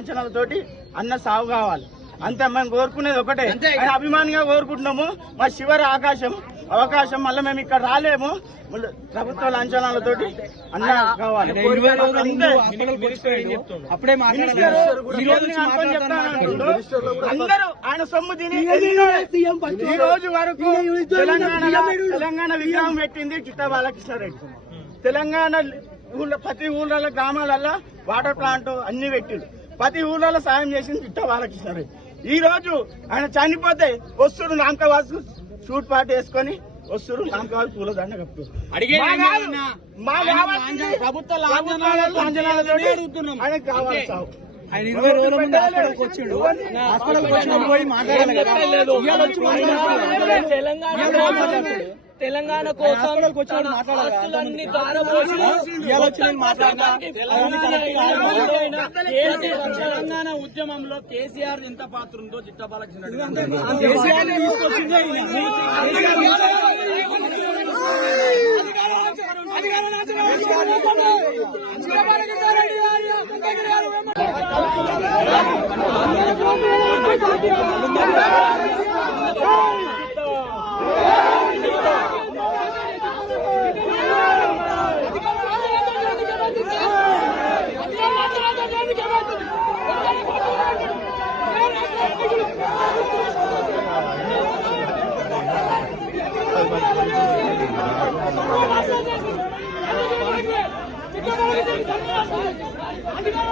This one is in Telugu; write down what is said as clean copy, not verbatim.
లాంఛనాలతోటి అన్న సాగు కావాలి. అంతే మేము కోరుకునేది ఒకటే, అభిమానిగా కోరుకుంటున్నాము. మా చివరి అవకాశం మళ్ళీ మేము ఇక్కడ రాలేము. ప్రభుత్వ లాంఛనాలతోటి అన్న కావాలి. అందరూ ఆయన సొమ్ము తిని ఈ రోజు వరకు తెలంగాణ విగ్రహం పెట్టింది చిట్టా బాలకృష్ణారెడ్డి. తెలంగాణ ప్రతి ఊళ్ళలో గ్రామాలలో వాటర్ ప్లాంట్ అన్ని పెట్టిండు. ప్రతి ఊళ్ళలో సాయం చేసింది చిట్టా బాలకృష్ణారెడ్డి. ఈ రోజు ఆయన చనిపోతే వస్తుడు నామకవాసు షూట్ పార్టీ వేసుకొని వస్తుడు నామకవాసు పూల దండ కప్పు ప్రభుత్వ లాంఛనాలతో ఆయనకు కావాలి సాగు. ఆయన 20 రోజుల ముందు హాస్పిటల్కి వచ్చిండు. హాస్పిటల్కి వచ్చినప్పుడు పోయి తెలంగాణ కోసం ఆస్తులన్నీ తెలంగాణ ఉద్యమంలో కేసీఆర్ ఎంత పాత్ర ఉందో చిట్టా బాలకృష్ణ తీసుకొచ్చింది.